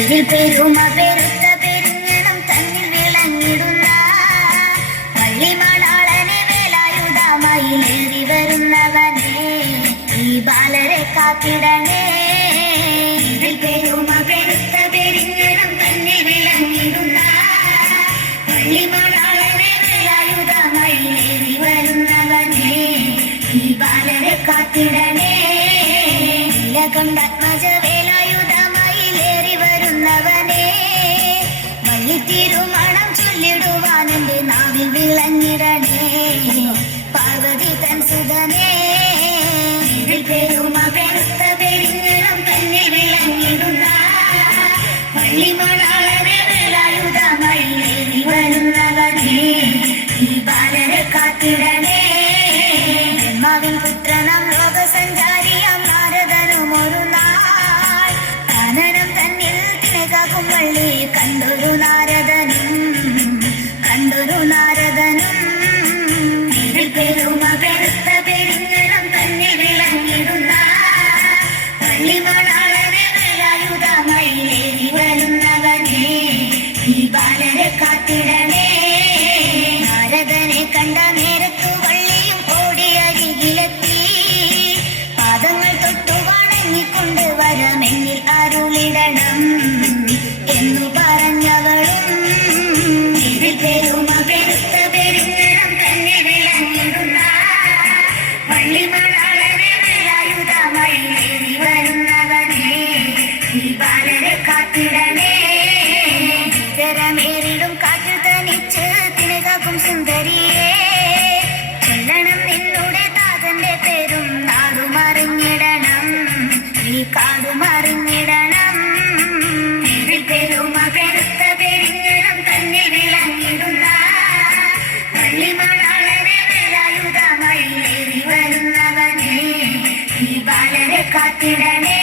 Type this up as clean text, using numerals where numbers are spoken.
ഇതിൽ പെരുമ പെരുത്ത പെരിഞ്ഞണം തന്നിൽ വിളങ്ങിടുന്ന പള്ളിമണാളനെ വേലായുധമായിലേറി വരുന്നവനെ ഈ ബാലരെ കാത്തിടണേ. ഇതിൽ പെരുമ പെരുത്ത പെരിഞ്ഞണം തന്നിൽ വിളങ്ങിടുന്ന പള്ളിമണാളനെ വേലായുധമായിലേറി വരുന്നവനെ ഈ ബാലരെ കാത്തിടണേ. കൊണ്ടാത്മജ വേലായുധമായിലേറി വരുന്നവനെ വള്ളിത്തിരുമണം ചൊല്ലിടുവാൻ എന്റെ നാവിൽ വിളങ്ങിടണേ. പാർവതി തൻ സുതനേ ഇതിൽ പെരുമ പെരുത്ത പെരിഞ്ഞണം തന്നെ വിളങ്ങിടുന്ന വള്ളിമണാളനെ വേലായുധമായിലേറി വരുന്നവനെ ഈ ബാലരെ കാത്തിടണേ. ബ്രഹ്മാവിൻ പുത്രനാം ലോകസഞ്ചാരിയാം ഒരു നാൾ കാനനം തന്നിൽ തിനകാക്കും വള്ളി കണ്ടൊരു നാരദനും ഇതിൽ പെരുമ പെരുത്ത പെരിഞ്ഞണം തന്നെ വിളങ്ങിടുന്ന പള്ളിമണാളനെ വേലായുധമായിലേറി വരുന്നവനെ ഈ ബാലരെ കാത്തിടണേ. നാരദനെ കണ്ട നേരത്തു വള്ളിയും ഓടിയരികിലെത്തി പാദങ്ങൾ തൊട്ടു കൊണ്ട് വരമെന്നിൽ അരുളിടണം എന്നു പറഞ്ഞവളും ഇതിൽ പെരുമ പെരുത്ത പെരിഞ്ഞണം തന്നെ വിളങ്ങിടുന്ന പള്ളിമണാളനെ വേലായുധമായിലേറി വരുന്നവനെ ഈ ബാലരെ കാത്തിടണേ. ഇതരമേറിടും കാറ്റിൽ തനിച്ച് തിനകാക്കും സുന്ദരിയെ ചൊല്ലണം നിന്നുടെ താതന്റെ പേരും നാടുമറിഞ്ഞിടണം ഈ കാടുമറിഞ്ഞിടണം. ഇതിൽ പെരുമ പെരുത്ത പെരിഞ്ഞണം തന്നെ വിളങ്ങിടുന്ന പള്ളിമണാളനെ വേലായുധമായിലേറി വരുന്നവനെ ഈ ബാലരെ കാത്തിടണേ.